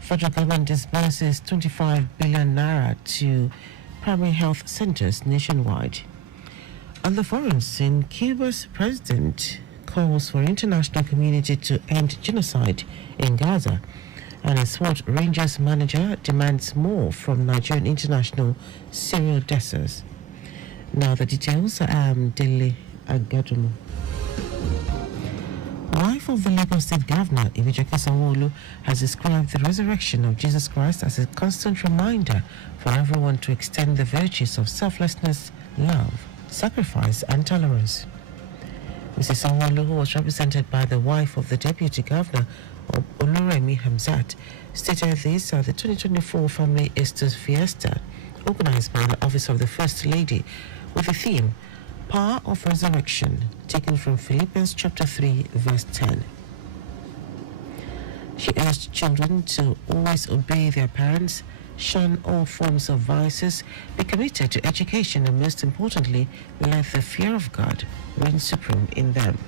Federal government disburses 25 billion naira to primary health centers nationwide. On the foreign scene, Cuba's president calls for international community to end genocide in Gaza, and a SWAT Rangers manager demands more from Nigerian international serial debtors. Now the details. Dele Agadumo. Wife of the Lagos State Governor, Ibijeke Sanwo-Olu, has described the resurrection of Jesus Christ as a constant reminder for everyone to extend the virtues of selflessness, love, sacrifice, and tolerance. Mrs. Sanwo-Olu, who was represented by the wife of the Deputy Governor, Oluremi Hamzat, stated this at the 2024 Family Easter Fiesta, organized by the Office of the First Lady, with the theme Power of Resurrection, taken from Philippians chapter 3, verse 10. She urged children to always obey their parents, shun all forms of vices, be committed to education, and most importantly, let the fear of God reign supreme in them.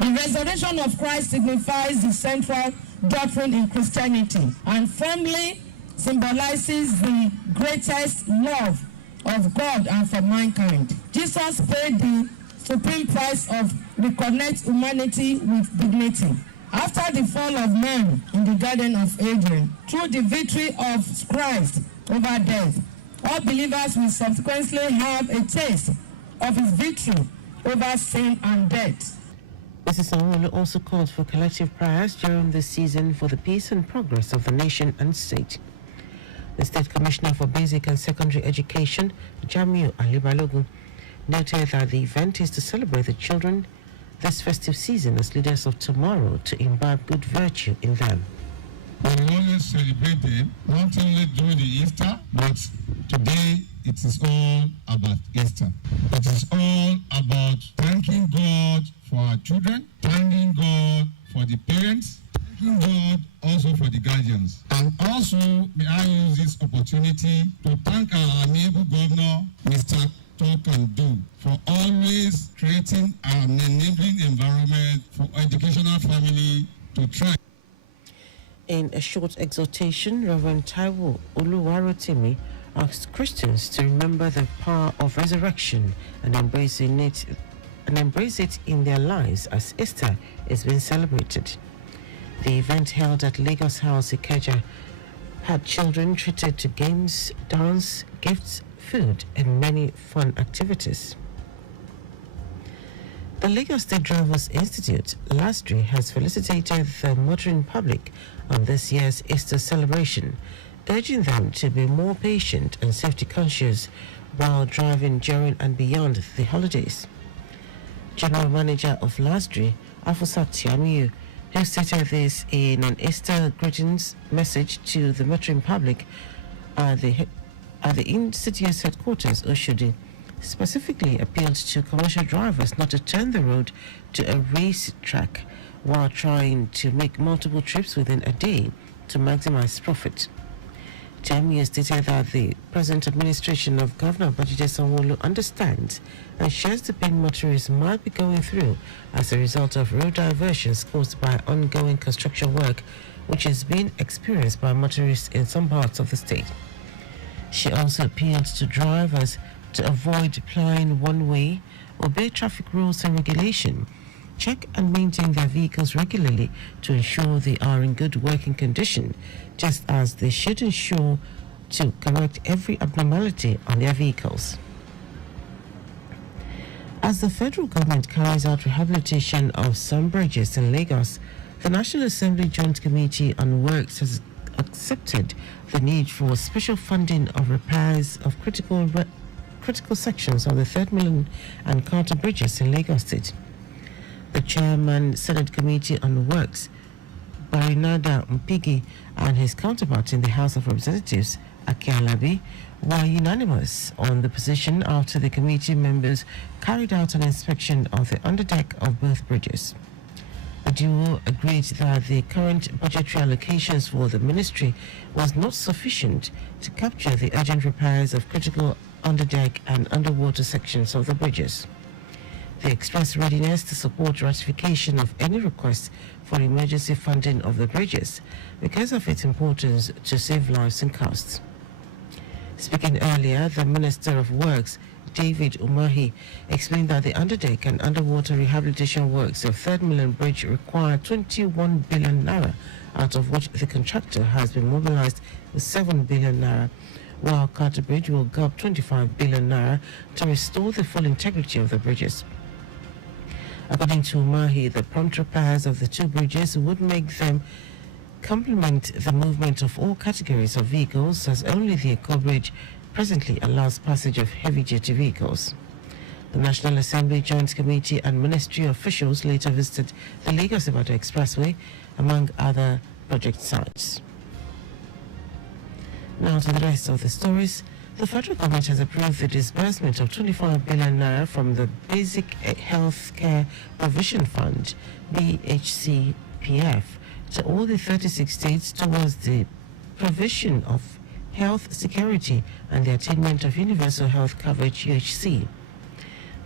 The resurrection of Christ signifies the central doctrine in Christianity and firmly symbolizes the greatest love of God and for mankind. Jesus paid the supreme price of reconnect humanity with dignity. After the fall of man in the Garden of Eden, through the victory of Christ over death, all believers will subsequently have a taste of his victory over sin and death. Mrs. Sanwo-Olu also called for collective prayers during this season for the peace and progress of the nation and state. The State Commissioner for Basic and Secondary Education, Jamiu Alibalogun, noted that the event is to celebrate the children this festive season as leaders of tomorrow to imbibe good virtue in them. We always celebrate them, not only during the Easter, but today it is all about Easter. It is all about thanking God for our children, thanking God for the parents, thanking God also for the guardians. And also, may I use this opportunity to thank our amiable governor, Mr. Talk and Do, for always creating an enabling environment for educational family to thrive. In a short exhortation, Reverend Taiwo Oluwarotimi asked Christians to remember the power of resurrection and embrace it in their lives as Easter is being celebrated. The event held at Lagos House Ikeja had children treated to games, dance, gifts, food, and many fun activities. The Lagos State Drivers Institute, LASDRI, has felicitated the motoring public on this year's Easter celebration, urging them to be more patient and safety conscious while driving during and beyond the holidays. General Manager of LASDRI, Afusat Tiamiyu, who stated this in an Easter greetings message to the motoring public at the Institute's headquarters, Oshodi, specifically appealed to commercial drivers not to turn the road to a race track while trying to make multiple trips within a day to maximize profit. Tiamiyu stated that the present administration of Governor Babajide Sanwo-Olu understands and shares the pain motorists might be going through as a result of road diversions caused by ongoing construction work, which is being experienced by motorists in some parts of the state. She also appealed to drivers to avoid plying one way, obey traffic rules and regulation, check and maintain their vehicles regularly to ensure they are in good working condition, just as they should ensure to correct every abnormality on their vehicles. As the federal government carries out rehabilitation of some bridges in Lagos, the National Assembly Joint Committee on Works has accepted the need for special funding of repairs of critical sections of the 3rd Mainland and Carter bridges in Lagos State. The Chairman, Senate Committee on Works, Barinada Mpigi, and his counterpart in the House of Representatives, Aki Alabi, were unanimous on the position after the committee members carried out an inspection of the underdeck of both bridges. The duo agreed that the current budgetary allocations for the ministry was not sufficient to capture the urgent repairs of critical underdeck and underwater sections of the bridges. They expressed readiness to support ratification of any request for emergency funding of the bridges because of its importance to save lives and costs. Speaking earlier, the Minister of Works, David Umahi, explained that the underdeck and underwater rehabilitation works of 3rd Mainland Bridge require 21 billion naira, out of which the contractor has been mobilized with 7 billion naira, while Carter Bridge will gulp 25 billion naira to restore the full integrity of the bridges. According to Umahi, the prompt repairs of the two bridges would make them complement the movement of all categories of vehicles, as only the Eko Bridge presently allows passage of heavy-duty vehicles. The National Assembly Joint Committee and Ministry officials later visited the Lagos-Ibadan Expressway, among other project sites. Now to the rest of the stories. The federal government has approved the disbursement of 25 billion naira from the Basic Health Care Provision Fund, BHCPF, to all the 36 states towards the provision of health security and the attainment of universal health coverage, UHC.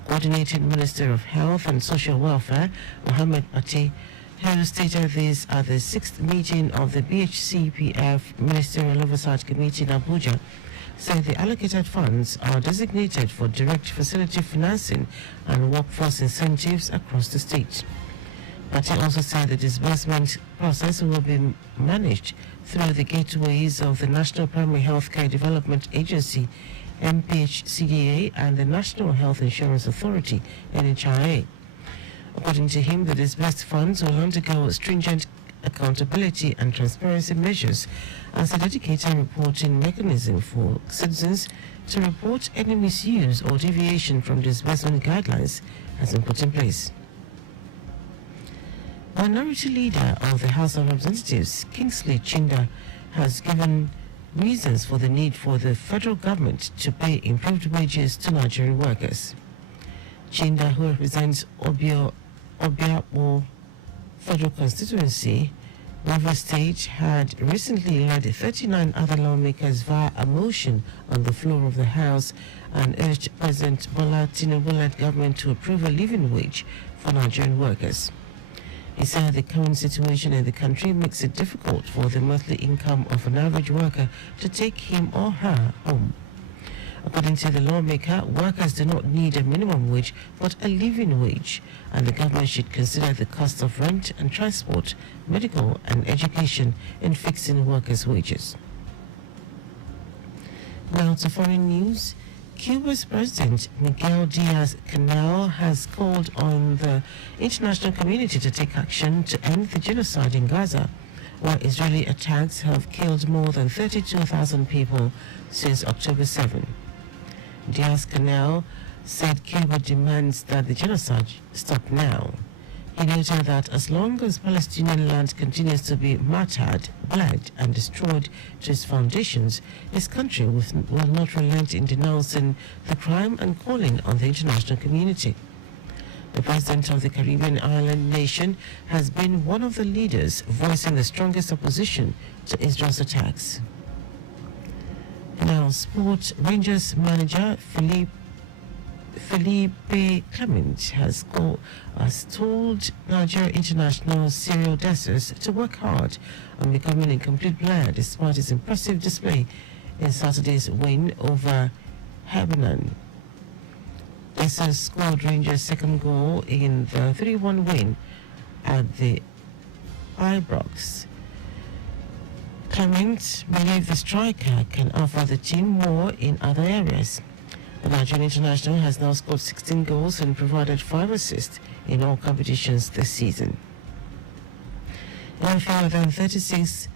Coordinating Minister of Health and Social Welfare, Mohammed Pate, who stated this at the 6th meeting of the BHCPF Ministerial Oversight Committee in Abuja, said the allocated funds are designated for direct facility financing and workforce incentives across the state. Pate also said the disbursement process will be managed through the gateways of the National Primary Healthcare Development Agency, NPHCDA, and the National Health Insurance Authority, NHIA. According to him, the disbursed funds will undergo stringent accountability and transparency measures as a dedicated reporting mechanism for citizens to report any misuse or deviation from disbursement guidelines has been put in place. Minority Leader of the House of Representatives, Kingsley Chinda, has given reasons for the need for the federal government to pay improved wages to Nigerian workers. Chinda, who represents Obiapo Federal Constituency, Rivers State, had recently led 39 other lawmakers via a motion on the floor of the House and urged President Bola Tinubu-led government to approve a living wage for Nigerian workers. He said the current situation in the country makes it difficult for the monthly income of an average worker to take him or her home. According to the lawmaker, workers do not need a minimum wage but a living wage, and the government should consider the cost of rent and transport, medical and education in fixing workers' wages. Now to foreign news. Cuba's President Miguel Diaz-Canel has called on the international community to take action to end the genocide in Gaza, where Israeli attacks have killed more than 32,000 people since October 7. Diaz-Canel said Cuba demands that the genocide stop now. He noted that as long as Palestinian land continues to be martyred, bled and destroyed to its foundations, his country will not relent in denouncing the crime and calling on the international community. The president of the Caribbean island nation has been one of the leaders voicing the strongest opposition to Israel's attacks. Now, Sport Rangers manager Felipe Clement has told Nigeria international Cyril Dessers to work hard on becoming a complete player despite his impressive display in Saturday's win over Lebanon. Dessers scored Rangers' second goal in the 3-1 win at the Ibrox. Clement believed the striker can offer the team more in other areas. The Nigerian international has now scored 16 goals and provided 5 assists in all competitions this season. No fewer than 36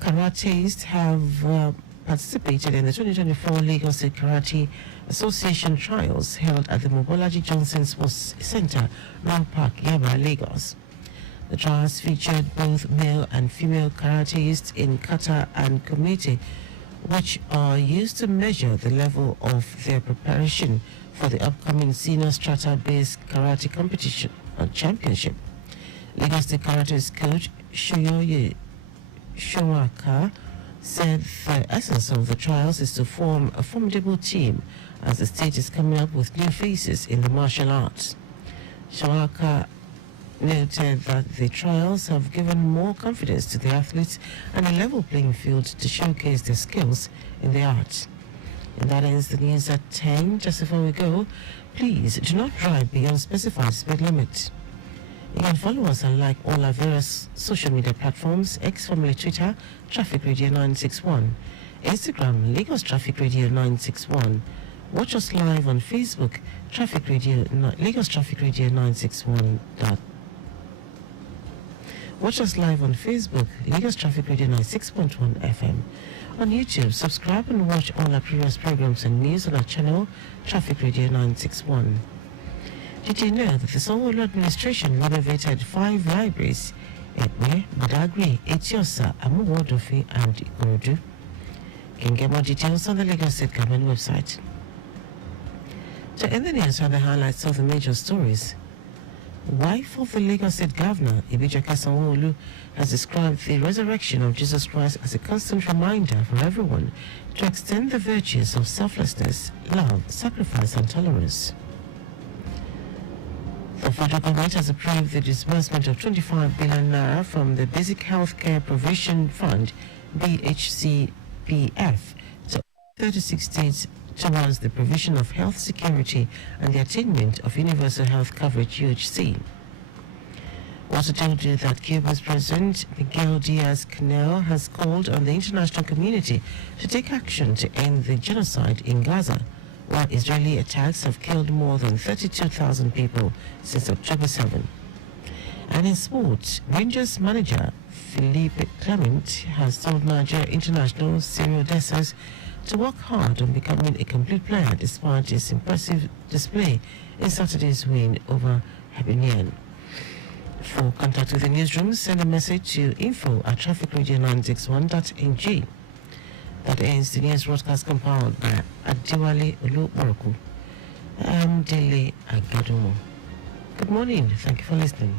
karates have participated in the 2024 Lagos State Karate Association trials held at the Mobolaji Johnson Sports Center, Round Park, Yaba, Lagos. The trials featured both male and female karates in kata and kumite, which are used to measure the level of their preparation for the upcoming senior strata-based karate competition championship. Lagos State Karate's coach Shoyoye Showaka said the essence of the trials is to form a formidable team as the state is coming up with new faces in the martial arts. Shawaka noted that the trials have given more confidence to the athletes and a level playing field to showcase their skills in the arts. And that ends the news at 10. Just before we go, please do not drive beyond specified speed limit. You can follow us and like all our various social media platforms: X, formerly Twitter, Traffic Radio 961, Instagram, Lagos Traffic Radio 961. Watch us live on Facebook, Traffic Radio, Lagos Traffic Radio 961. Watch us live on Facebook, Lagos Traffic Radio 96.1 FM. On YouTube, subscribe and watch all our previous programs and news on our channel, Traffic Radio 961. Did you know that the Sanwo-Olu administration renovated 5 libraries at Badagry, Etiosa, Amuwodofi, and Ikorodu? You can get more details on the Lagos State Government website. To end the news are the highlights of the major stories. Wife of the Lagos State Governor, Ibijaka Sanwo-Olu, has described the resurrection of Jesus Christ as a constant reminder for everyone to extend the virtues of selflessness, love, sacrifice, and tolerance. The federal government has approved the disbursement of 25 billion naira from the Basic Healthcare Provision Fund, BHCPF, to 36 states towards the provision of health security and the attainment of universal health coverage, UHC. We also told you that Cuba's President Miguel Diaz-Canel has called on the international community to take action to end the genocide in Gaza, while Israeli attacks have killed more than 32,000 people since October 7. And in sports, Rangers manager Felipe Clement has told Nigeria international Cyril Dessers to work hard on becoming a complete player despite his impressive display in Saturday's win over Habinian. For contact with the newsroom, send a message to info@trafficradio961.ng. That ends the news broadcast compiled by Adiwale Oluworoku. I'm Dele Agadumo. Good morning. Thank you for listening.